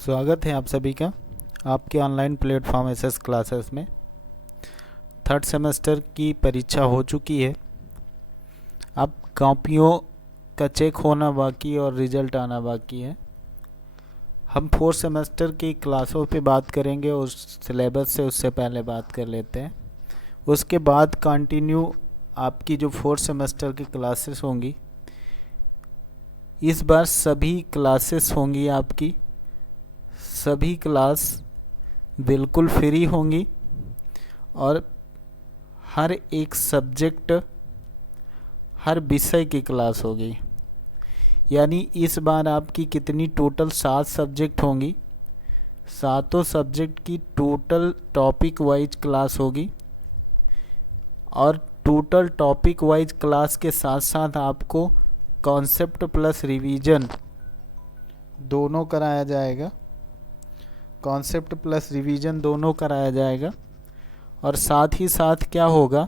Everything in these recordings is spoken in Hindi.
स्वागत है आप सभी का आपके ऑनलाइन प्लेटफॉर्म एसएस क्लासेस में। थर्ड सेमेस्टर की परीक्षा हो चुकी है। अब कॉपियों का चेक होना बाकी और रिज़ल्ट आना बाकी है। हम फोर्थ सेमेस्टर की क्लासों पे बात करेंगे और सिलेबस से उससे पहले बात कर लेते हैं। उसके बाद कंटिन्यू आपकी जो फोर्थ सेमेस्टर की क्लासेस होंगी, इस बार सभी क्लासेस होंगी आपकी, सभी क्लास बिल्कुल फ्री होंगी और हर एक सब्जेक्ट, हर विषय की क्लास होगी। यानी इस बार आपकी कितनी टोटल 7 सब्जेक्ट होंगी। सातों सब्जेक्ट की टोटल टॉपिक वाइज क्लास होगी और टोटल टॉपिक वाइज क्लास के साथ साथ आपको कॉन्सेप्ट प्लस रिवीजन दोनों कराया जाएगा। कॉन्सेप्ट प्लस रिवीजन दोनों कराया जाएगा और साथ ही साथ क्या होगा,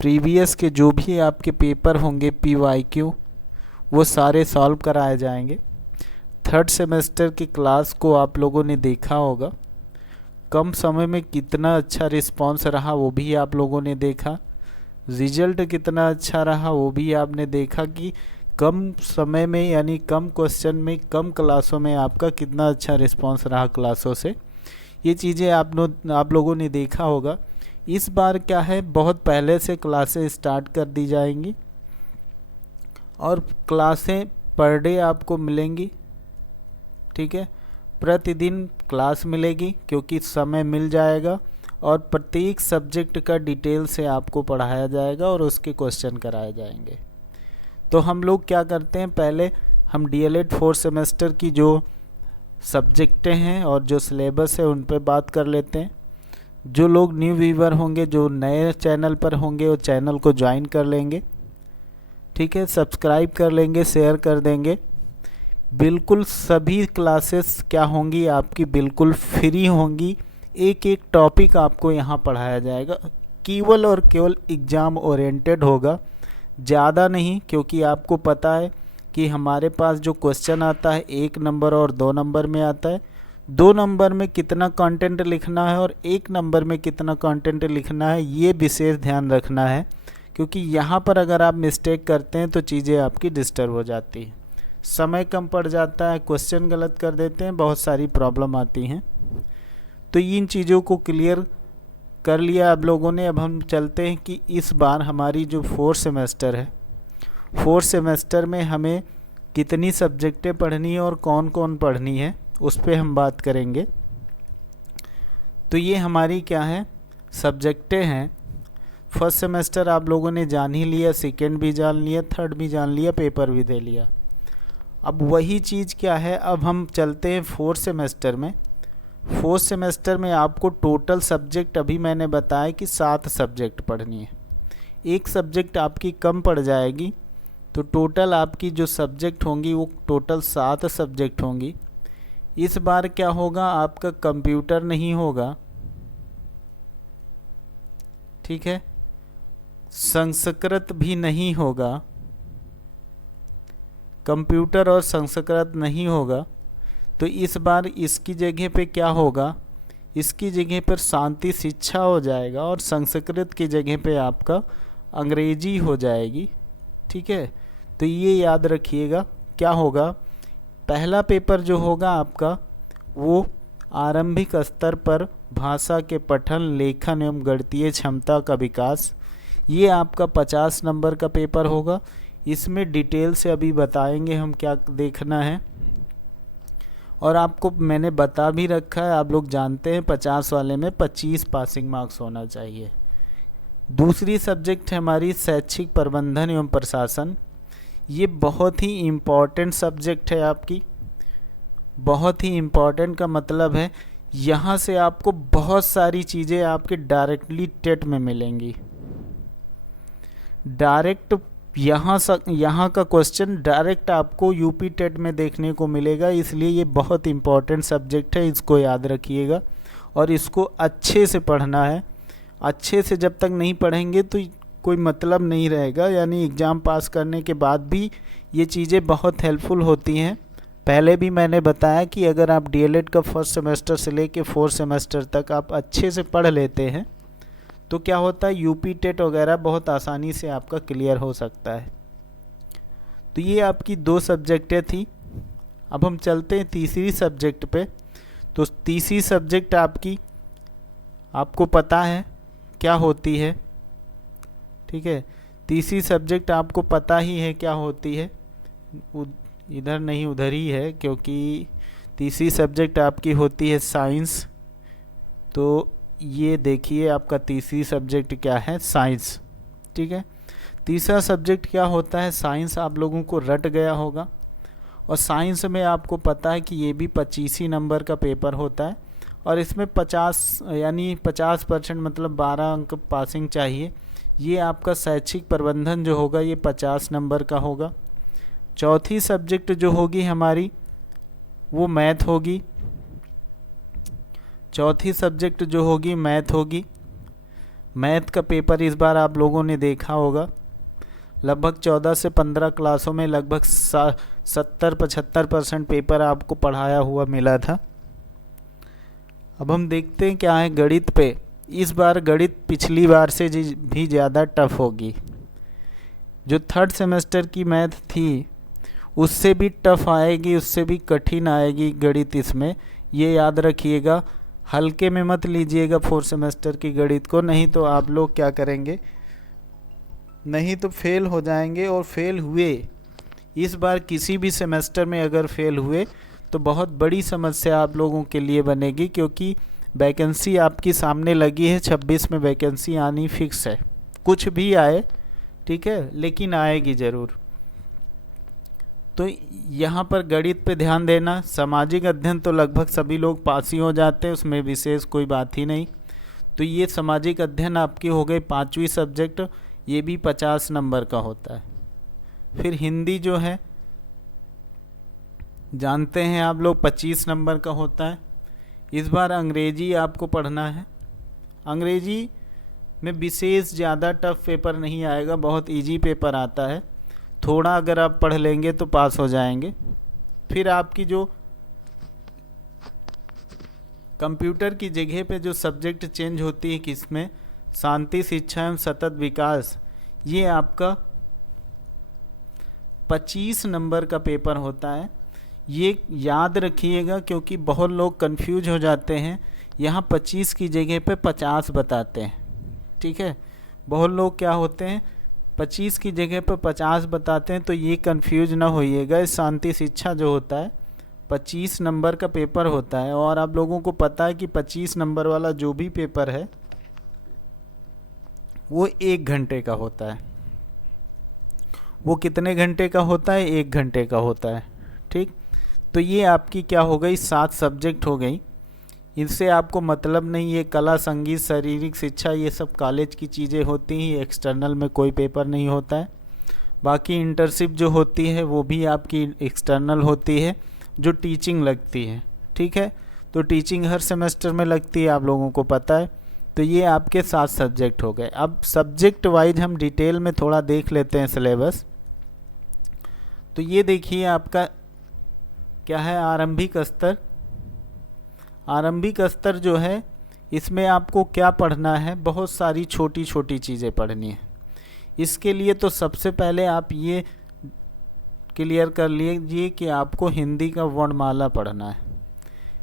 प्रीवियस के जो भी आपके पेपर होंगे PYQ वो सारे सॉल्व कराए जाएंगे। थर्ड सेमेस्टर की क्लास को आप लोगों ने देखा होगा, कम समय में कितना अच्छा रिस्पांस रहा वो भी आप लोगों ने देखा। रिजल्ट कितना अच्छा रहा वो भी आपने देखा कि कम समय में यानी कम क्वेश्चन में, कम क्लासों में आपका कितना अच्छा रिस्पांस रहा क्लासों से। ये चीज़ें आप लोगों ने देखा होगा। इस बार क्या है, बहुत पहले से क्लासें स्टार्ट कर दी जाएंगी और क्लासें पर डे आपको मिलेंगी। ठीक है, प्रतिदिन क्लास मिलेगी क्योंकि समय मिल जाएगा और प्रत्येक सब्जेक्ट का डिटेल से आपको पढ़ाया जाएगा और उसके क्वेश्चन कराए जाएंगे। तो हम लोग क्या करते हैं, पहले हम DLED फोर्थ सेमेस्टर की जो सब्जेक्टें हैं और जो सिलेबस है उन पर बात कर लेते हैं। जो लोग न्यू व्यूअर होंगे, जो नए चैनल पर होंगे, वो चैनल को ज्वाइन कर लेंगे। ठीक है, सब्सक्राइब कर लेंगे, शेयर कर देंगे। बिल्कुल सभी क्लासेस क्या होंगी आपकी, बिल्कुल फ्री होंगी। एक एक टॉपिक आपको यहाँ पढ़ाया जाएगा, केवल और केवल एग्ज़ाम ओरिएंटेड होगा, ज़्यादा नहीं। क्योंकि आपको पता है कि हमारे पास जो क्वेश्चन आता है 1 नंबर और 2 नंबर में आता है। 2 नंबर में कितना कंटेंट लिखना है और 1 नंबर में कितना कंटेंट लिखना है, ये विशेष ध्यान रखना है। क्योंकि यहाँ पर अगर आप मिस्टेक करते हैं तो चीज़ें आपकी डिस्टर्ब हो जाती हैं, समय कम पड़ जाता है, क्वेश्चन गलत कर देते हैं, बहुत सारी प्रॉब्लम आती हैं। तो इन चीज़ों को क्लियर कर लिया आप लोगों ने। अब हम चलते हैं कि इस बार हमारी जो फोर्थ सेमेस्टर है, फोर्थ सेमेस्टर में हमें कितनी सब्जेक्टें पढ़नी है और कौन कौन पढ़नी है, उस पर हम बात करेंगे। तो ये हमारी क्या है, सब्जेक्टें हैं। फर्स्ट सेमेस्टर आप लोगों ने जान ही लिया, सेकेंड भी जान लिया, थर्ड भी जान लिया, पेपर भी दे लिया। अब वही चीज़ क्या है, अब हम चलते हैं फोर्थ सेमेस्टर में। फोर्थ सेमेस्टर में आपको टोटल सब्जेक्ट, अभी मैंने बताया कि 7 सब्जेक्ट पढ़नी है। एक सब्जेक्ट आपकी कम पड़ जाएगी तो टोटल आपकी जो सब्जेक्ट होंगी वो टोटल 7 सब्जेक्ट होंगी। इस बार क्या होगा, आपका कंप्यूटर नहीं होगा, ठीक है, संस्कृत भी नहीं होगा, कंप्यूटर और संस्कृत नहीं होगा। तो इस बार इसकी जगह पे क्या होगा, इसकी जगह पर शांति शिक्षा हो जाएगा और संस्कृत की जगह पे आपका अंग्रेजी हो जाएगी। ठीक है, तो ये याद रखिएगा क्या होगा। पहला पेपर जो होगा आपका वो आरंभिक स्तर पर भाषा के पठन, लेखन एवं गणितीय क्षमता का विकास, ये आपका 50 नंबर का पेपर होगा। इसमें डिटेल से अभी बताएंगे हम क्या देखना है और आपको मैंने बता भी रखा है, आप लोग जानते हैं 50 वाले में 25 पासिंग मार्क्स होना चाहिए। दूसरी सब्जेक्ट है हमारी शैक्षिक प्रबंधन एवं प्रशासन। ये बहुत ही इम्पॉर्टेंट सब्जेक्ट है आपकी। बहुत ही इम्पॉर्टेंट का मतलब है यहाँ से आपको बहुत सारी चीज़ें आपके डायरेक्टली टेट में मिलेंगी। डायरेक्ट यहाँ का क्वेश्चन डायरेक्ट आपको यूपी टेट में देखने को मिलेगा, इसलिए ये बहुत इम्पॉर्टेंट सब्जेक्ट है, इसको याद रखिएगा और इसको अच्छे से पढ़ना है। अच्छे से जब तक नहीं पढ़ेंगे तो कोई मतलब नहीं रहेगा, यानी एग्ज़ाम पास करने के बाद भी ये चीज़ें बहुत हेल्पफुल होती हैं। पहले भी मैंने बताया कि अगर आप डीएलएड का फर्स्ट सेमेस्टर से लेके फोर्थ सेमेस्टर तक आप अच्छे से पढ़ लेते हैं तो क्या होता है, यूपी टेट वगैरह बहुत आसानी से आपका क्लियर हो सकता है। तो ये आपकी 2 सब्जेक्टें थी। अब हम चलते हैं तीसरी सब्जेक्ट पे। तो तीसरी सब्जेक्ट आपकी, आपको पता है क्या होती है, ठीक है। तीसरी सब्जेक्ट आपको पता ही है क्या होती है, इधर नहीं उधर ही है, क्योंकि तीसरी सब्जेक्ट आपकी होती है साइंस। तो ये देखिए आपका तीसरी सब्जेक्ट क्या है, साइंस, ठीक है। तीसरा सब्जेक्ट क्या होता है, साइंस आप लोगों को रट गया होगा। और साइंस में आपको पता है कि ये भी 25 ही नंबर का पेपर होता है और इसमें 50 यानी 50% मतलब 12 अंक पासिंग चाहिए। ये आपका शैक्षिक प्रबंधन जो होगा ये 50 नंबर का होगा। चौथी सब्जेक्ट जो होगी हमारी वो मैथ होगी। चौथी सब्जेक्ट जो होगी मैथ होगी। मैथ का पेपर इस बार आप लोगों ने देखा होगा, लगभग 14 से 15 क्लासों में लगभग 70-75% पेपर आपको पढ़ाया हुआ मिला था। अब हम देखते हैं क्या है गणित पे। इस बार गणित पिछली बार से भी ज़्यादा टफ होगी। जो थर्ड सेमेस्टर की मैथ थी उससे भी टफ आएगी, उससे भी कठिन आएगी गणित इसमें, ये याद रखिएगा। हल्के में मत लीजिएगा फोर्थ सेमेस्टर की गणित को, नहीं तो आप लोग क्या करेंगे, नहीं तो फेल हो जाएंगे। और फेल हुए इस बार किसी भी सेमेस्टर में अगर फेल हुए तो बहुत बड़ी समस्या आप लोगों के लिए बनेगी, क्योंकि वैकेंसी आपकी सामने लगी है। 26 में वैकेंसी आनी फिक्स है, कुछ भी आए, ठीक है, लेकिन आएगी ज़रूर। तो यहाँ पर गणित पे ध्यान देना। सामाजिक अध्ययन तो लगभग सभी लोग पास ही हो जाते हैं, उसमें विशेष कोई बात ही नहीं। तो ये सामाजिक अध्ययन आपकी हो गई 5वीं सब्जेक्ट, ये भी 50 नंबर का होता है। फिर हिंदी जो है जानते हैं आप लोग 25 नंबर का होता है। इस बार अंग्रेजी आपको पढ़ना है। अंग्रेजी में विशेष ज़्यादा टफ पेपर नहीं आएगा, बहुत इजी पेपर आता है। थोड़ा अगर आप पढ़ लेंगे तो पास हो जाएंगे। फिर आपकी जो कंप्यूटर की जगह पे जो सब्जेक्ट चेंज होती है किसमें, शांति शिक्षा एवं सतत विकास, ये आपका 25 नंबर का पेपर होता है। ये याद रखिएगा क्योंकि बहुत लोग कंफ्यूज हो जाते हैं, यहाँ 25 की जगह पे 50 बताते हैं, ठीक है। बहुत लोग क्या होते हैं 25 की जगह पे 50 बताते हैं, तो ये कंफ्यूज ना होइएगा। इस शांति शिक्षा जो होता है 25 नंबर का पेपर होता है, और आप लोगों को पता है कि 25 नंबर वाला जो भी पेपर है वो 1 घंटे का होता है। वो कितने घंटे का होता है, 1 घंटे का होता है, ठीक। तो ये आपकी क्या हो गई, 7 सब्जेक्ट हो गई। इससे आपको मतलब नहीं, ये कला संगीत शारीरिक शिक्षा ये सब कॉलेज की चीज़ें होती हैं, एक्सटर्नल में कोई पेपर नहीं होता है। बाकी इंटर्नशिप जो होती है वो भी आपकी एक्सटर्नल होती है, जो टीचिंग लगती है, ठीक है। तो टीचिंग हर सेमेस्टर में लगती है, आप लोगों को पता है। तो ये आपके 7 सब्जेक्ट हो गए। अब सब्जेक्ट वाइज हम डिटेल में थोड़ा देख लेते हैं सिलेबस। तो ये देखिए आपका क्या है, आरंभिक स्तर। आरंभिक स्तर जो है इसमें आपको क्या पढ़ना है, बहुत सारी छोटी छोटी चीज़ें पढ़नी है। इसके लिए तो सबसे पहले आप ये क्लियर कर लीजिए कि आपको हिंदी का वर्णमाला पढ़ना है,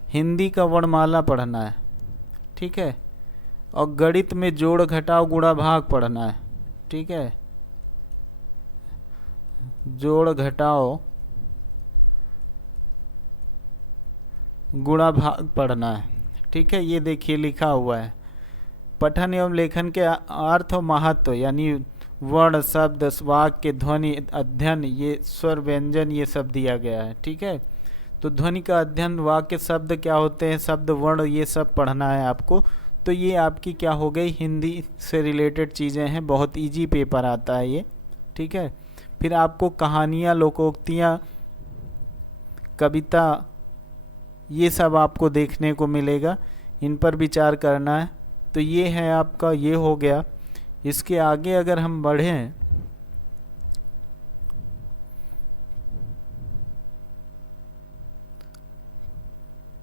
हिंदी का वर्णमाला पढ़ना है, ठीक है। और गणित में जोड़ घटाव गुणा भाग पढ़ना है, ठीक है। जोड़ घटाव गुणा भाग पढ़ना है, ठीक है। ये देखिए लिखा हुआ है। पठन एवं लेखन के अर्थ और महत्व, यानी वर्ण शब्द वाक्य ध्वनि अध्ययन, ये स्वर व्यंजन ये सब दिया गया है, ठीक है। तो ध्वनि का अध्ययन, वाक्य शब्द क्या होते हैं, शब्द वर्ण ये सब पढ़ना है आपको। तो ये आपकी क्या हो गई, हिंदी से रिलेटेड चीज़ें हैं, बहुत इजी पेपर आता है ये, ठीक है। फिर आपको कहानियाँ, लोकोक्तियाँ, कविता ये सब आपको देखने को मिलेगा, इन पर विचार करना है। तो ये है आपका, ये हो गया। इसके आगे अगर हम बढ़ें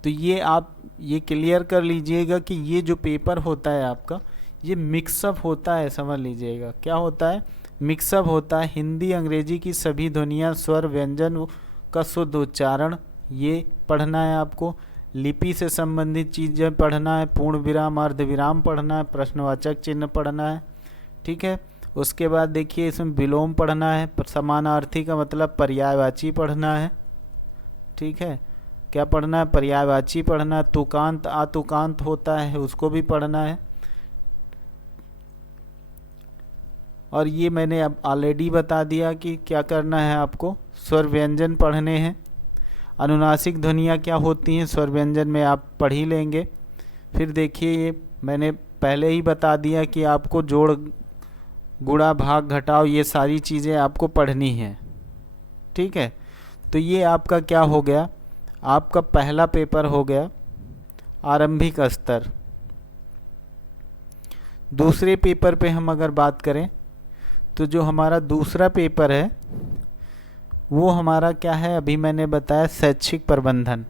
तो ये आप ये क्लियर कर लीजिएगा कि ये जो पेपर होता है आपका, ये मिक्सअप होता है, समझ लीजिएगा क्या होता है, मिक्सअप होता है। हिंदी अंग्रेजी की सभी ध्वनियाँ, स्वर, व्यंजन का शुद्ध उच्चारण ये पढ़ना है आपको। लिपि से संबंधित चीज़ें पढ़ना है, पूर्ण विराम, अर्ध विराम पढ़ना है, प्रश्नवाचक चिन्ह पढ़ना है, ठीक है। उसके बाद देखिए इसमें विलोम पढ़ना है, समानार्थी का मतलब पर्यायवाची पढ़ना है, ठीक है। क्या पढ़ना है, पर्यायवाची पढ़ना है। तुकांत आतुकांत होता है उसको भी पढ़ना है। और ये मैंने अब ऑलरेडी बता दिया कि क्या करना है आपको, स्वर व्यंजन पढ़ने हैं। अनुनासिक ध्वनियाँ क्या होती हैं स्वर व्यंजन में आप पढ़ ही लेंगे। फिर देखिए ये मैंने पहले ही बता दिया कि आपको जोड़, गुणा, भाग, घटाव ये सारी चीज़ें आपको पढ़नी है, ठीक है। तो ये आपका क्या हो गया, आपका पहला पेपर हो गया आरंभिक स्तर। दूसरे पेपर पे हम अगर बात करें तो जो हमारा दूसरा पेपर है वो हमारा क्या है, अभी मैंने बताया शैक्षिक प्रबंधन।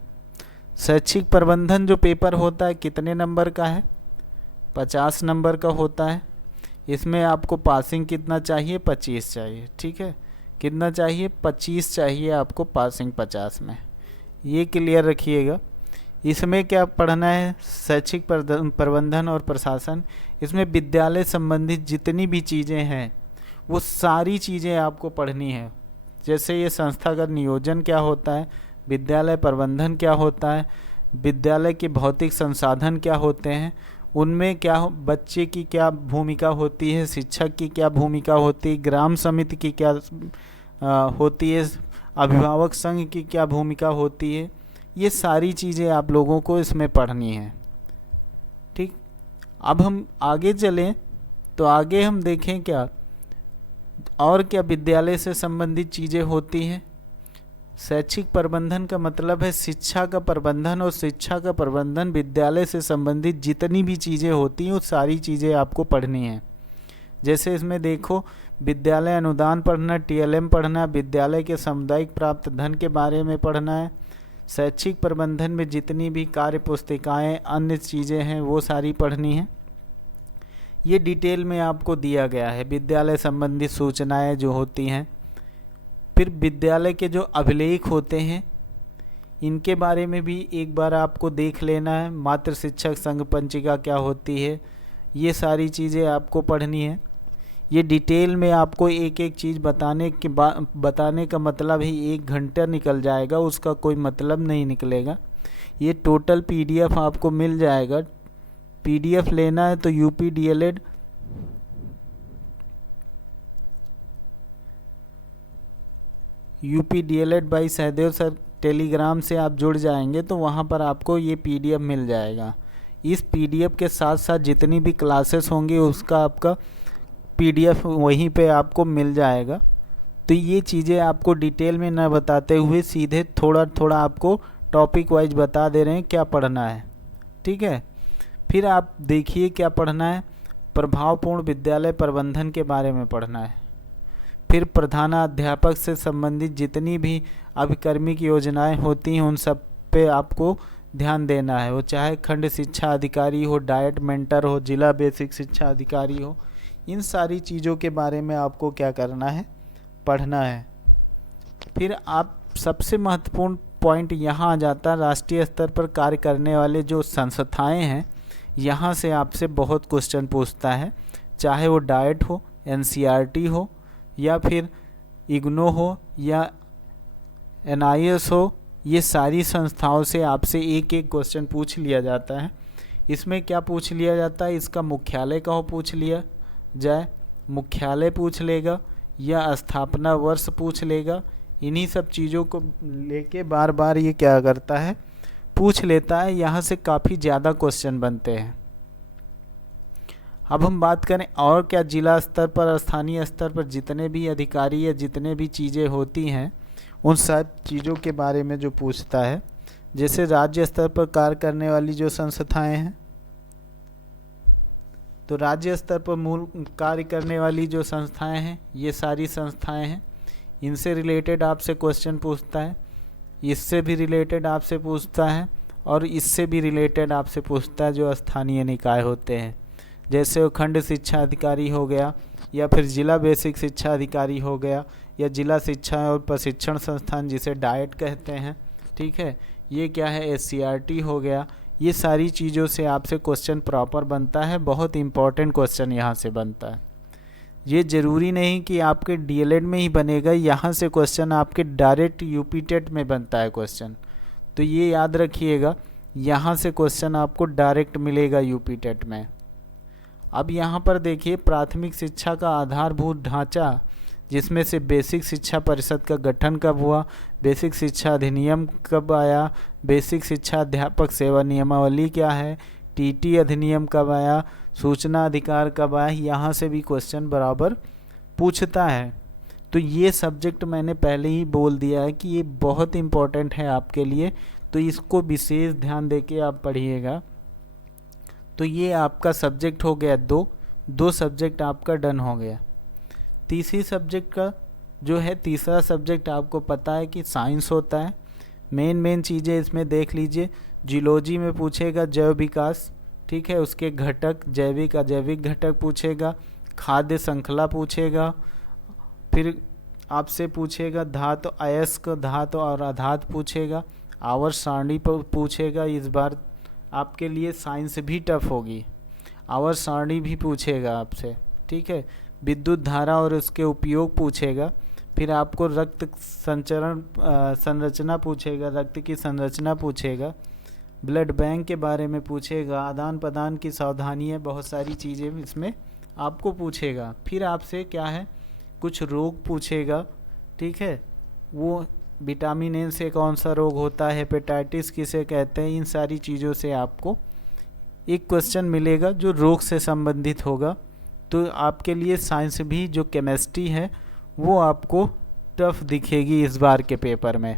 शैक्षिक प्रबंधन जो पेपर होता है कितने नंबर का है, 50 नंबर का होता है। इसमें आपको पासिंग कितना चाहिए, 25 चाहिए, ठीक है। कितना चाहिए, 25 चाहिए आपको पासिंग 50 में, ये क्लियर रखिएगा। इसमें क्या पढ़ना है, शैक्षिक प्रबंधन और प्रशासन। इसमें विद्यालय संबंधित जितनी भी चीज़ें हैं वो सारी चीज़ें आपको पढ़नी है। जैसे ये संस्थागत नियोजन क्या होता है, विद्यालय प्रबंधन क्या होता है, विद्यालय के भौतिक संसाधन क्या होते हैं, उनमें क्या बच्चे की क्या भूमिका होती है, शिक्षक की क्या भूमिका होती है, ग्राम समिति की क्या होती है, अभिभावक संघ की क्या भूमिका होती है, ये सारी चीज़ें आप लोगों को इसमें पढ़नी है, ठीक। अब हम आगे चलें तो आगे हम देखें क्या और क्या विद्यालय से संबंधित चीज़ें होती हैं। शैक्षिक प्रबंधन का मतलब है शिक्षा का प्रबंधन, और शिक्षा का प्रबंधन विद्यालय से संबंधित जितनी भी चीज़ें होती हैं वो सारी चीज़ें आपको पढ़नी हैं। जैसे इसमें देखो, विद्यालय अनुदान पढ़ना, TLM पढ़ना, विद्यालय के सामुदायिक प्राप्त धन के बारे में पढ़ना है। शैक्षिक प्रबंधन में जितनी भी कार्य पुस्तिकाएँ, अन्य चीज़ें हैं वो सारी पढ़नी हैं। ये डिटेल में आपको दिया गया है, विद्यालय संबंधित सूचनाएं जो होती हैं। फिर विद्यालय के जो अभिलेख होते हैं इनके बारे में भी एक बार आपको देख लेना है। मातृ शिक्षक संघ पंचिका क्या होती है, ये सारी चीज़ें आपको पढ़नी है। ये डिटेल में आपको एक एक चीज़ बताने का मतलब ही 1 घंटा निकल जाएगा, उसका कोई मतलब नहीं निकलेगा। ये टोटल PDF आपको मिल जाएगा। PDF लेना है तो UP DLED by Sahdev sir Telegram से आप जुड़ जाएंगे तो वहाँ पर आपको ये PDF मिल जाएगा। इस PDF के साथ साथ जितनी भी क्लासेस होंगी उसका आपका PDF वहीं पे आपको मिल जाएगा। तो ये चीज़ें आपको डिटेल में ना बताते हुए सीधे थोड़ा थोड़ा आपको टॉपिक वाइज बता दे रहे हैं क्या पढ़ना है, ठीक है। फिर आप देखिए क्या पढ़ना है, प्रभावपूर्ण विद्यालय प्रबंधन के बारे में पढ़ना है। फिर प्रधानाध्यापक से संबंधित जितनी भी अभिकर्मिक योजनाएं होती हैं उन सब पे आपको ध्यान देना है। वो चाहे खंड शिक्षा अधिकारी हो, डाइट मेंटर हो, जिला बेसिक शिक्षा अधिकारी हो, इन सारी चीज़ों के बारे में आपको क्या करना है, पढ़ना है। फिर आप सबसे महत्वपूर्ण पॉइंट यहाँ आ जाता है, राष्ट्रीय स्तर पर कार्य करने वाले जो संस्थाएं हैं यहाँ से आपसे बहुत क्वेश्चन पूछता है, चाहे वो डाइट हो, NCERT हो, या फिर इग्नो हो या NIS हो। ये सारी संस्थाओं से आपसे एक एक क्वेश्चन पूछ लिया जाता है। इसमें क्या पूछ लिया जाता है, इसका मुख्यालय कहाँ पूछ लिया जाए, मुख्यालय पूछ लेगा या स्थापना वर्ष पूछ लेगा। इन्हीं सब चीज़ों को लेके बार बार ये क्या करता है, पूछ लेता है। यहाँ से काफ़ी ज़्यादा क्वेश्चन बनते हैं। अब हम बात करें और क्या, जिला स्तर पर, स्थानीय स्तर पर जितने भी अधिकारी या जितने भी चीज़ें होती हैं उन सब चीज़ों के बारे में जो पूछता है। जैसे राज्य स्तर पर कार्य करने वाली जो संस्थाएं हैं, तो राज्य स्तर पर मूल कार्य करने वाली जो संस्थाएं हैं ये सारी संस्थाएं हैं, इनसे रिलेटेड आपसे क्वेश्चन पूछता है, इससे भी रिलेटेड आपसे पूछता है, और इससे भी रिलेटेड आपसे पूछता है जो स्थानीय निकाय होते हैं, जैसे वो खंड शिक्षा अधिकारी हो गया, या फिर जिला बेसिक शिक्षा अधिकारी हो गया, या जिला शिक्षा और प्रशिक्षण संस्थान जिसे डाइट कहते हैं। ठीक है, ये क्या है, SCRT हो गया। ये सारी चीज़ों से आपसे क्वेश्चन प्रॉपर बनता है, बहुत इंपॉर्टेंट क्वेश्चन यहाँ से बनता है। ये ज़रूरी नहीं कि आपके DLED में ही बनेगा, यहाँ से क्वेश्चन आपके डायरेक्ट यूपी टेट में बनता है क्वेश्चन, तो ये याद रखिएगा, यहाँ से क्वेश्चन आपको डायरेक्ट मिलेगा यूपी टेट में। अब यहाँ पर देखिए, प्राथमिक शिक्षा का आधारभूत ढांचा, जिसमें से बेसिक शिक्षा परिषद का गठन कब हुआ, बेसिक शिक्षा अधिनियम कब आया, बेसिक शिक्षा अध्यापक सेवा नियमावली क्या है, TT अधिनियम कब आया, सूचना अधिकार कब आया, यहाँ से भी क्वेश्चन बराबर पूछता है। तो ये सब्जेक्ट मैंने पहले ही बोल दिया है कि ये बहुत इम्पोर्टेंट है आपके लिए, तो इसको विशेष ध्यान देके आप पढ़िएगा। तो ये आपका सब्जेक्ट हो गया दो सब्जेक्ट आपका डन हो गया। तीसरी सब्जेक्ट का जो है, तीसरा सब्जेक्ट आपको पता है कि साइंस होता है। मेन चीज़ें इसमें देख लीजिए, जियोलॉजी में पूछेगा जैव विकास, ठीक है, उसके घटक, जैविक अजैविक घटक पूछेगा, खाद्य श्रृंखला पूछेगा, फिर आपसे पूछेगा धातु अयस्क, धातु और अधातु पूछेगा, आवर्त सारणी पर पूछेगा। इस बार आपके लिए साइंस भी टफ होगी, आवर्त सारणी भी पूछेगा आपसे, ठीक है। विद्युत धारा और उसके उपयोग पूछेगा। फिर आपको रक्त संचरण संरचना पूछेगा, रक्त की संरचना पूछेगा, ब्लड बैंक के बारे में पूछेगा, आदान प्रदान की सावधानियाँ, बहुत सारी चीज़ें इसमें आपको पूछेगा। फिर आपसे क्या है, कुछ रोग पूछेगा, ठीक है, वो विटामिन ए से कौन सा रोग होता है, हेपेटाइटिस किसे कहते हैं, इन सारी चीज़ों से आपको एक क्वेश्चन मिलेगा जो रोग से संबंधित होगा। तो आपके लिए साइंस भी जो केमिस्ट्री है वो आपको टफ दिखेगी इस बार के पेपर में,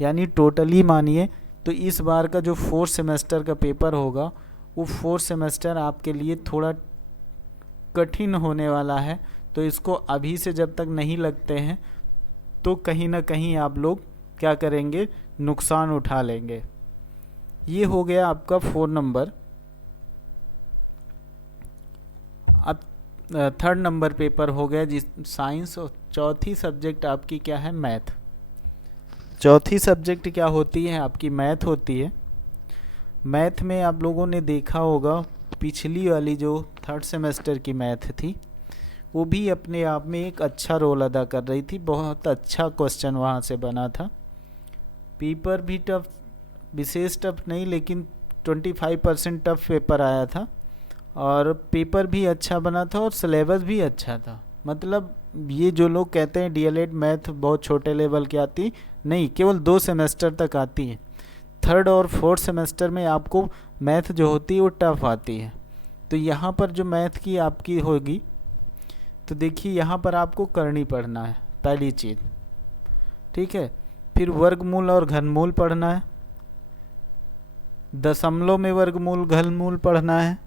यानी टोटली मानिए तो इस बार का जो 4th सेमेस्टर का पेपर होगा वो 4th सेमेस्टर आपके लिए थोड़ा कठिन होने वाला है। तो इसको अभी से जब तक नहीं लगते हैं तो कहीं ना कहीं आप लोग क्या करेंगे, नुकसान उठा लेंगे। ये हो गया आपका 4 नंबर। अब 3rd नंबर पेपर हो गया जिस साइंस, और चौथी सब्जेक्ट आपकी क्या है, मैथ। चौथी सब्जेक्ट क्या होती है आपकी, मैथ होती है। मैथ में आप लोगों ने देखा होगा पिछली वाली जो 3rd सेमेस्टर की मैथ थी वो भी अपने आप में एक अच्छा रोल अदा कर रही थी, बहुत अच्छा क्वेश्चन वहाँ से बना था। पेपर भी टफ, विशेष टफ नहीं, लेकिन 25% टफ पेपर आया था, और पेपर भी अच्छा बना था और सिलेबस भी अच्छा था। मतलब ये जो लोग कहते हैं DLED मैथ बहुत छोटे लेवल की आती, नहीं, केवल 2 सेमेस्टर तक आती है। 3rd और 4th सेमेस्टर में आपको मैथ जो होती है वो टफ आती है। तो यहाँ पर जो मैथ की आपकी होगी, तो देखिए यहाँ पर आपको करनी पढ़ना है पहली चीज़, ठीक है। फिर वर्गमूल और घनमूल पढ़ना है, दशमलव में वर्गमूल घनमूल पढ़ना है,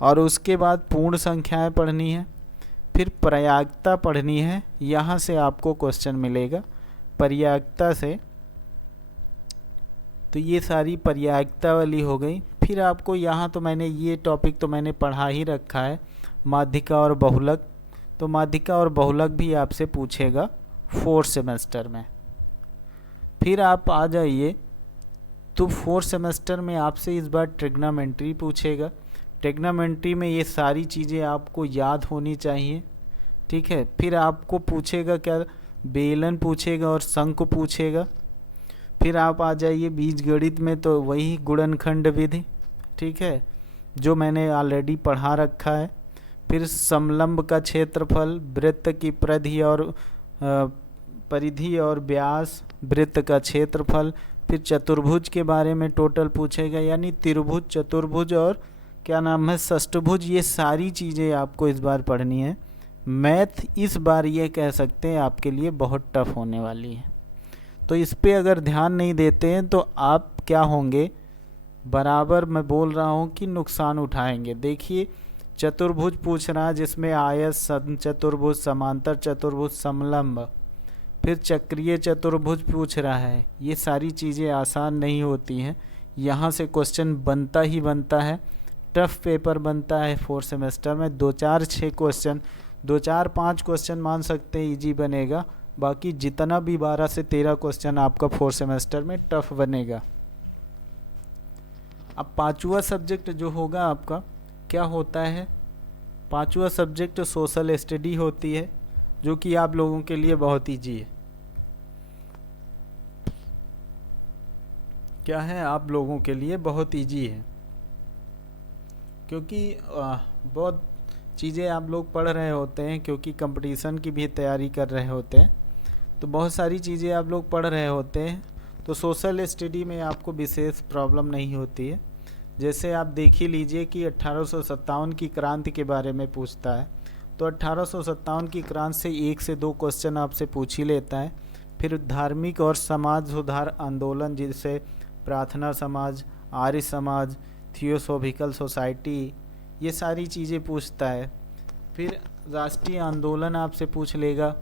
और उसके बाद पूर्ण संख्याएं पढ़नी है। फिर पर्यायिकता पढ़नी है, यहाँ से आपको क्वेश्चन मिलेगा पर्यायिकता से। तो ये सारी पर्यायिकता वाली हो गई। फिर आपको यहाँ तो मैंने ये टॉपिक तो मैंने पढ़ा ही रखा है, माध्यिका और बहुलक। तो माध्यिका और बहुलक भी आपसे पूछेगा 4th सेमेस्टर में। फिर आप आ जाइए तो 4th सेमेस्टर में आपसे इस बार ट्रिग्नोमेट्री पूछेगा। ट्रिग्नोमेट्री में ये सारी चीज़ें आपको याद होनी चाहिए, ठीक है। फिर आपको पूछेगा क्या, बेलन पूछेगा और शंकु पूछेगा। फिर आप आ जाइए बीजगणित में, तो वही गुणनखंड विधि, ठीक है, जो मैंने ऑलरेडी पढ़ा रखा है। फिर समलंब का क्षेत्रफल, वृत्त की परिधि और व्यास, वृत्त का क्षेत्रफल। फिर चतुर्भुज के बारे में टोटल पूछेगा, यानी त्रिभुज, चतुर्भुज और क्या नाम है, षष्ठभुज। ये सारी चीज़ें आपको इस बार पढ़नी है। मैथ इस बार ये कह सकते हैं आपके लिए बहुत टफ होने वाली है। तो इस पे अगर ध्यान नहीं देते हैं तो आप क्या होंगे, बराबर मैं बोल रहा हूँ कि नुकसान उठाएंगे। देखिए चतुर्भुज पूछ रहा है जिसमें आयत, चतुर्भुज, समांतर चतुर्भुज, समलंब। फिर चक्रीय चतुर्भुज पूछ रहा है। ये सारी चीज़ें आसान नहीं होती हैं, यहाँ से क्वेश्चन बनता ही बनता है, टफ पेपर बनता है 4 सेमेस्टर में। 2-4-6 क्वेश्चन, 2-4-5 क्वेश्चन मान सकते हैं इजी बनेगा, बाकी जितना भी 12 से 13 क्वेश्चन आपका 4 सेमेस्टर में टफ बनेगा। अब पांचवा सब्जेक्ट जो होगा आपका क्या होता है, पांचवा सब्जेक्ट सोशल स्टडी होती है, जो कि आप लोगों के लिए बहुत ईजी है। क्या है, आप लोगों के लिए बहुत ईजी है, क्योंकि बहुत चीज़ें आप लोग पढ़ रहे होते हैं, क्योंकि कंपटीशन की भी तैयारी कर रहे होते हैं, तो बहुत सारी चीज़ें आप लोग पढ़ रहे होते हैं। तो सोशल स्टडी में आपको विशेष प्रॉब्लम नहीं होती है। जैसे आप देख ही लीजिए कि 1857 की क्रांति के बारे में पूछता है, तो 1857 की क्रांति से 1 से 2 क्वेश्चन आपसे पूछ ही लेता है। फिर धार्मिक और समाज सुधार आंदोलन, जिसे प्रार्थना समाज, आर्य समाज, थियोसॉफिकल सोसाइटी, ये सारी चीज़ें पूछता है। फिर राष्ट्रीय आंदोलन आपसे पूछ लेगा,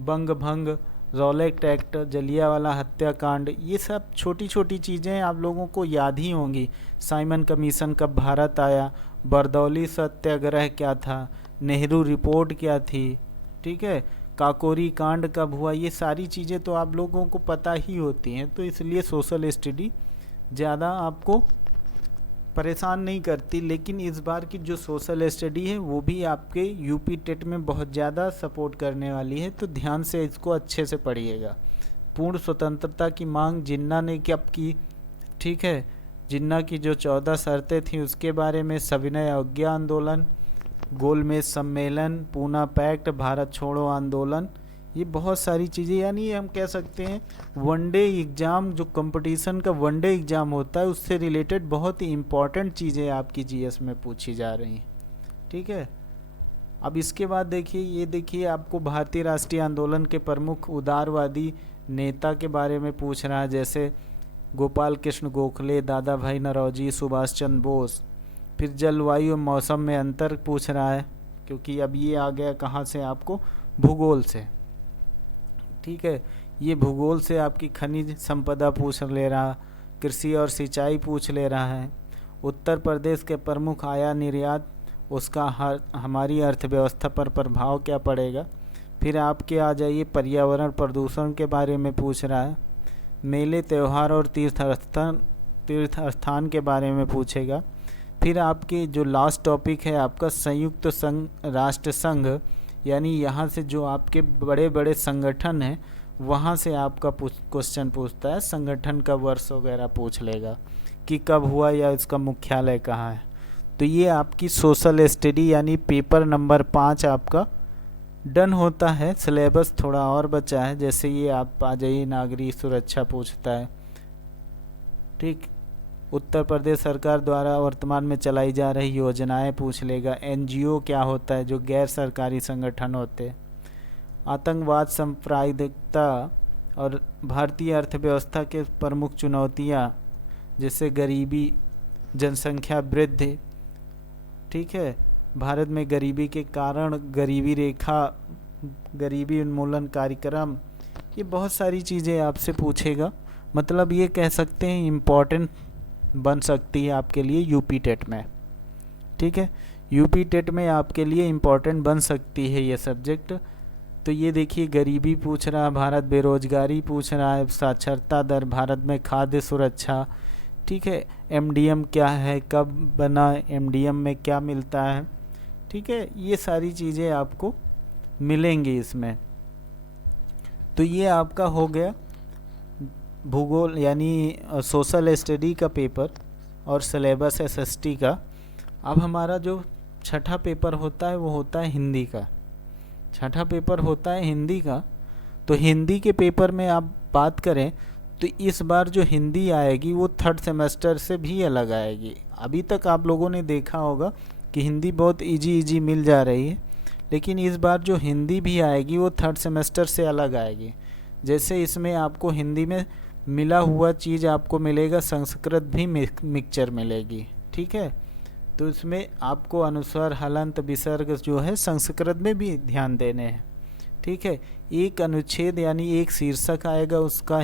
बंग भंग, रॉलेट एक्ट, जलियांवाला हत्याकांड, ये सब छोटी छोटी चीज़ें आप लोगों को याद ही होंगी। साइमन कमीशन कब भारत आया, बरदौली सत्याग्रह क्या था, नेहरू रिपोर्ट क्या थी, ठीक है, काकोरी कांड कब हुआ, ये सारी चीज़ें तो आप लोगों को पता ही होती हैं। तो इसलिए सोशल स्टडी ज़्यादा आपको परेशान नहीं करती। लेकिन इस बार की जो सोशल स्टडी है वो भी आपके यूपी टेट में बहुत ज़्यादा सपोर्ट करने वाली है, तो ध्यान से इसको अच्छे से पढ़िएगा। पूर्ण स्वतंत्रता की मांग जिन्ना ने कब की, ठीक है, जिन्ना की जो 14 शर्तें थी उसके बारे में, सविनय अवज्ञा आंदोलन, गोलमेज सम्मेलन, पूना पैक्ट, भारत छोड़ो आंदोलन, ये बहुत सारी चीज़ें, यानी हम कह सकते हैं वनडे एग्ज़ाम, जो कंपटीशन का वनडे एग्ज़ाम होता है उससे रिलेटेड बहुत ही इम्पॉर्टेंट चीज़ें आपकी जीएस में पूछी जा रही हैं, ठीक है। अब इसके बाद देखिए, ये देखिए आपको भारतीय राष्ट्रीय आंदोलन के प्रमुख उदारवादी नेता के बारे में पूछ रहा है, जैसे गोपाल कृष्ण गोखले, दादा भाई नौरोजी, सुभाष चंद्र बोस। फिर जलवायु और मौसम में अंतर पूछ रहा है, क्योंकि अब ये आ गया कहाँ से, आपको भूगोल से, ठीक है, ये भूगोल से आपकी खनिज संपदा पूछ ले रहा, कृषि और सिंचाई पूछ ले रहा है। उत्तर प्रदेश के प्रमुख आयात निर्यात, उसका हमारी अर्थव्यवस्था पर प्रभाव क्या पड़ेगा। फिर आपके आ जाइए पर्यावरण प्रदूषण के बारे में पूछ रहा है। मेले, त्यौहार और तीर्थ स्थान के बारे में पूछेगा। फिर आपके जो लास्ट टॉपिक है आपका संयुक्त राष्ट्र संघ, यानी यहाँ से जो आपके बड़े बड़े संगठन हैं वहाँ से आपका क्वेश्चन पूछता है, संगठन का वर्ष वगैरह पूछ लेगा कि कब हुआ या इसका मुख्यालय कहाँ है। तो ये आपकी सोशल स्टडी यानी पेपर नंबर 5 आपका डन होता है। सिलेबस थोड़ा और बचा है, जैसे ये आप आ जाइए नागरिक सुरक्षा पूछता है, ठीक, उत्तर प्रदेश सरकार द्वारा वर्तमान में चलाई जा रही योजनाएं पूछ लेगा। एनजीओ क्या होता है, जो गैर सरकारी संगठन होते हैं। आतंकवाद, सांप्रदायिकता और भारतीय अर्थव्यवस्था के प्रमुख चुनौतियां, जैसे गरीबी, जनसंख्या वृद्धि, ठीक है, भारत में गरीबी के कारण गरीबी रेखा, गरीबी उन्मूलन कार्यक्रम, ये बहुत सारी चीज़ें आपसे पूछेगा। मतलब ये कह सकते हैं इम्पॉर्टेंट बन सकती है आपके लिए यूपी टेट में, ठीक है, यूपी टेट में आपके लिए इम्पॉर्टेंट बन सकती है ये सब्जेक्ट। तो ये देखिए गरीबी पूछ रहा है, भारत बेरोजगारी पूछ रहा है, साक्षरता दर, भारत में खाद्य सुरक्षा, ठीक है, एमडीएम क्या है, कब बना, एमडीएम में क्या मिलता है, ठीक है, ये सारी चीज़ें आपको मिलेंगी इसमें। तो ये आपका हो गया भूगोल यानी सोशल स्टडी का पेपर और सिलेबस एसएसटी का। अब हमारा जो छठा पेपर होता है वो होता है हिंदी का। छठा पेपर होता है हिंदी का। तो हिंदी के पेपर में आप बात करें तो इस बार जो हिंदी आएगी वो थर्ड सेमेस्टर से भी अलग आएगी। अभी तक आप लोगों ने देखा होगा कि हिंदी बहुत इजी मिल जा रही है, लेकिन इस बार जो हिंदी भी आएगी वो थर्ड सेमेस्टर से अलग आएगी। जैसे इसमें आपको हिंदी में मिला हुआ चीज़ आपको मिलेगा, संस्कृत भी मिक्सचर मिलेगी, ठीक है। तो इसमें आपको अनुस्वर, हलंत, विसर्ग जो है संस्कृत में भी ध्यान देने हैं, ठीक है। एक अनुच्छेद यानी एक शीर्षक आएगा, उसका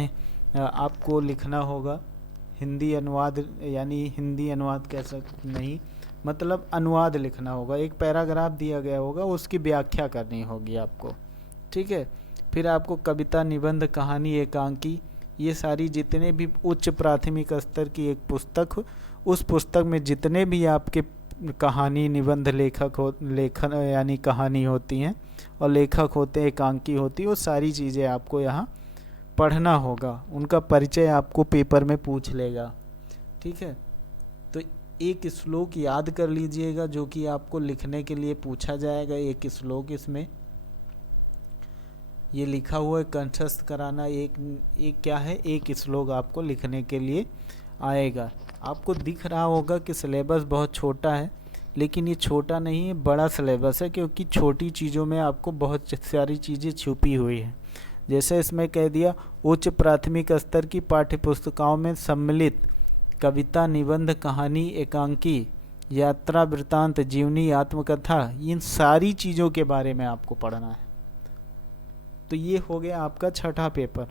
आपको लिखना होगा हिंदी अनुवाद, यानी हिंदी अनुवाद कह सकते नहीं, मतलब अनुवाद लिखना होगा। एक पैराग्राफ दिया गया होगा, उसकी व्याख्या करनी होगी आपको, ठीक है। फिर आपको कविता, निबंध, कहानी, एकांकी, ये सारी जितने भी उच्च प्राथमिक स्तर की एक पुस्तक, उस पुस्तक में जितने भी आपके कहानी, निबंध, लेखन यानी कहानी होती हैं और लेखक होते हैं, एकांकी होती है, वो सारी चीज़ें आपको यहाँ पढ़ना होगा। उनका परिचय आपको पेपर में पूछ लेगा, ठीक है। तो एक श्लोक याद कर लीजिएगा जो कि आपको लिखने के लिए पूछा जाएगा। एक श्लोक इसमें ये लिखा हुआ है, कंठस्थ कराना। एक क्या है, एक श्लोक आपको लिखने के लिए आएगा। आपको दिख रहा होगा कि सिलेबस बहुत छोटा है, लेकिन ये छोटा नहीं है, बड़ा सिलेबस है, क्योंकि छोटी चीज़ों में आपको बहुत सारी चीज़ें छुपी हुई हैं। जैसे इसमें कह दिया, उच्च प्राथमिक स्तर की पाठ्यपुस्तकों में सम्मिलित कविता, निबंध, कहानी, एकांकी, यात्रा वृत्तांत, जीवनी, आत्मकथा, इन सारी चीज़ों के बारे में आपको पढ़ना है। तो ये हो गया आपका छठा पेपर,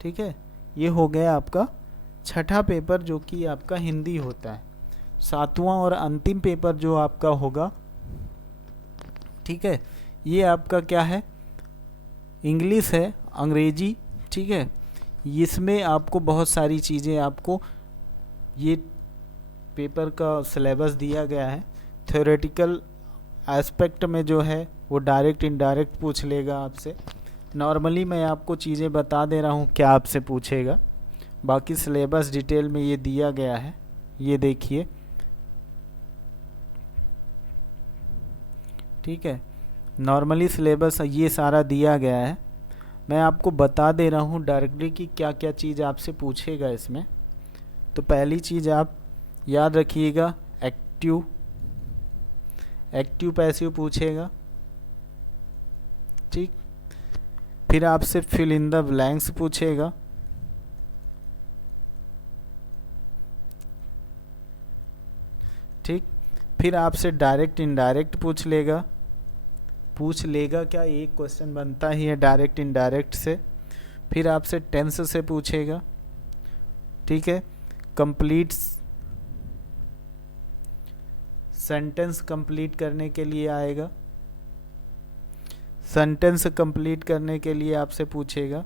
ठीक है। ये हो गया आपका छठा पेपर, जो कि आपका हिंदी होता है। सातवां और अंतिम पेपर जो आपका होगा, ठीक है, ये आपका क्या है, इंग्लिश है, अंग्रेजी, ठीक है। इसमें आपको बहुत सारी चीज़ें, आपको ये पेपर का सिलेबस दिया गया है। थ्योरेटिकल एस्पेक्ट में जो है वो डायरेक्ट इनडायरेक्ट पूछ लेगा आपसे। नॉर्मली मैं आपको चीज़ें बता दे रहा हूँ क्या आपसे पूछेगा, बाकी सिलेबस डिटेल में ये दिया गया है, ये देखिए, ठीक है। नॉर्मली सिलेबस ये सारा दिया गया है। मैं आपको बता दे रहा हूँ डायरेक्टली कि क्या क्या चीज़ आपसे पूछेगा इसमें। तो पहली चीज़ आप याद रखिएगा, एक्टिव पैसिव पूछेगा, ठीक। फिर आपसे फिल इन द ब्लैंक्स पूछेगा, ठीक। फिर आपसे डायरेक्ट इनडायरेक्ट पूछ लेगा क्या, एक क्वेश्चन बनता ही है डायरेक्ट इनडायरेक्ट से। फिर आपसे टेंस से पूछेगा, ठीक है। कंप्लीट सेंटेंस कंप्लीट करने के लिए आएगा, सेंटेंस कंप्लीट करने के लिए आपसे पूछेगा।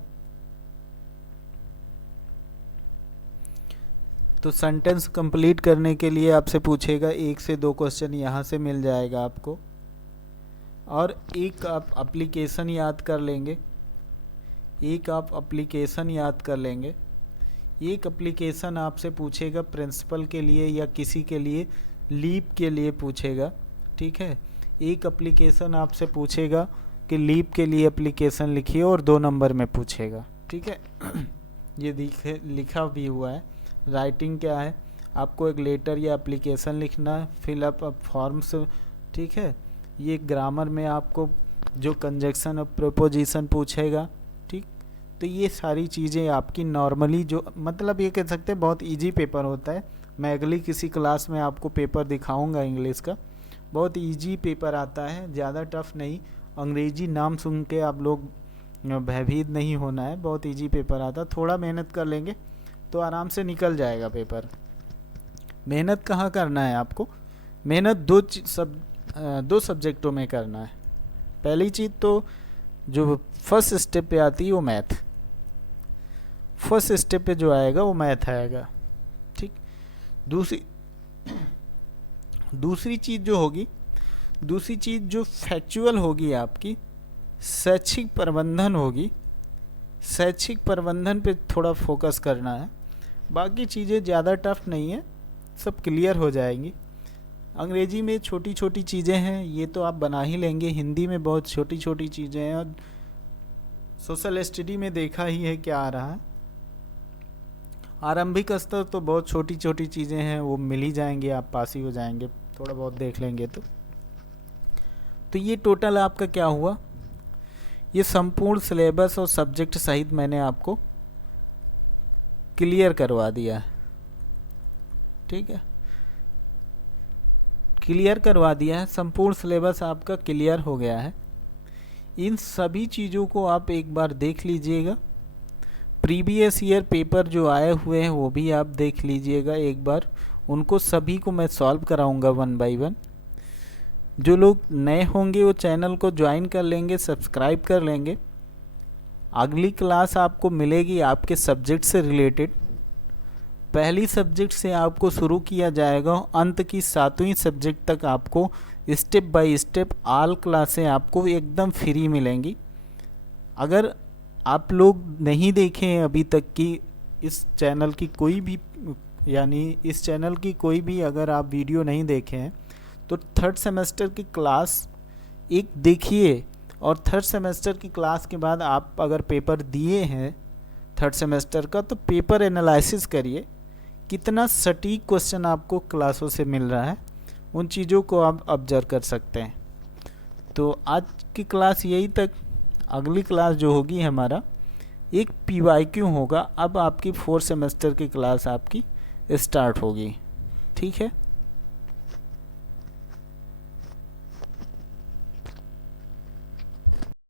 तो सेंटेंस कंप्लीट करने के लिए आपसे पूछेगा, 1 से 2 क्वेश्चन यहाँ से मिल जाएगा आपको। और एक आप एप्लीकेशन याद कर लेंगे, एक एप्लीकेशन आपसे पूछेगा प्रिंसिपल के लिए या किसी के लिए, लीप के लिए पूछेगा, ठीक है। एक एप्लीकेशन आपसे पूछेगा कि लीप के लिए एप्लीकेशन लिखिए, और 2 नंबर में पूछेगा, ठीक है। ये लिखा भी हुआ है। राइटिंग क्या है, आपको एक लेटर या एप्लीकेशन लिखना है, फिलअप फॉर्म्स, ठीक है। ये ग्रामर में आपको जो कंजक्शन और प्रोपोजिशन पूछेगा, ठीक। तो ये सारी चीज़ें आपकी नॉर्मली, जो मतलब ये कह सकते हैं बहुत इजी पेपर होता है। मैं अगली किसी क्लास में आपको पेपर दिखाऊंगा इंग्लिश का, बहुत इजी पेपर आता है, ज़्यादा टफ नहीं। अंग्रेजी नाम सुन के आप लोग भयभीत नहीं होना है, बहुत इजी पेपर आता है। थोड़ा मेहनत कर लेंगे तो आराम से निकल जाएगा पेपर। मेहनत कहाँ करना है आपको, मेहनत दो सब्जेक्टों में करना है। पहली चीज़ तो जो फर्स्ट स्टेप पे आती है वो मैथ, फर्स्ट स्टेप पे जो आएगा वो मैथ आएगा, ठीक। दूसरी चीज़ जो होगी, दूसरी चीज़ जो फैक्चुअल होगी आपकी, शैक्षिक प्रबंधन होगी। शैक्षिक प्रबंधन पे थोड़ा फोकस करना है, बाकी चीज़ें ज़्यादा टफ नहीं है, सब क्लियर हो जाएंगी। अंग्रेजी में छोटी छोटी चीज़ें हैं, ये तो आप बना ही लेंगे। हिंदी में बहुत छोटी छोटी चीज़ें हैं, और सोशल स्टडी में देखा ही है क्या आ रहा है। आरंभिक स्तर तो बहुत छोटी छोटी चीज़ें हैं, वो मिल ही जाएंगे, आप पास ही हो जाएंगे, थोड़ा बहुत देख लेंगे तो ये टोटल आपका क्या हुआ, ये संपूर्ण सिलेबस और सब्जेक्ट सहित मैंने आपको क्लियर करवा दिया है, ठीक है। क्लियर करवा दिया है, संपूर्ण सिलेबस आपका क्लियर हो गया है। इन सभी चीज़ों को आप एक बार देख लीजिएगा, प्रीवियस ईयर पेपर जो आए हुए हैं वो भी आप देख लीजिएगा एक बार, उनको सभी को मैं सॉल्व कराऊंगा 1 बाय 1। जो लोग नए होंगे वो चैनल को ज्वाइन कर लेंगे, सब्सक्राइब कर लेंगे। अगली क्लास आपको मिलेगी आपके सब्जेक्ट से रिलेटेड। पहली सब्जेक्ट से आपको शुरू किया जाएगा, अंत की 7वीं सब्जेक्ट तक आपको स्टेप बाय स्टेप ऑल क्लासें आपको एकदम फ्री मिलेंगी। अगर आप लोग नहीं देखे हैं अभी तक की इस चैनल की कोई भी, यानी इस चैनल की कोई भी अगर आप वीडियो नहीं देखे हैं तो थर्ड सेमेस्टर की क्लास एक देखिए, और थर्ड सेमेस्टर की क्लास के बाद आप अगर पेपर दिए हैं थर्ड सेमेस्टर का तो पेपर एनालिसिस करिए, कितना सटीक क्वेश्चन आपको क्लासों से मिल रहा है, उन चीज़ों को आप ऑब्जर्व कर सकते हैं। तो आज की क्लास यही तक। अगली क्लास जो होगी हमारा एक PYQ होगा। अब आपकी 4th सेमेस्टर की क्लास आपकी स्टार्ट होगी। ठीक है।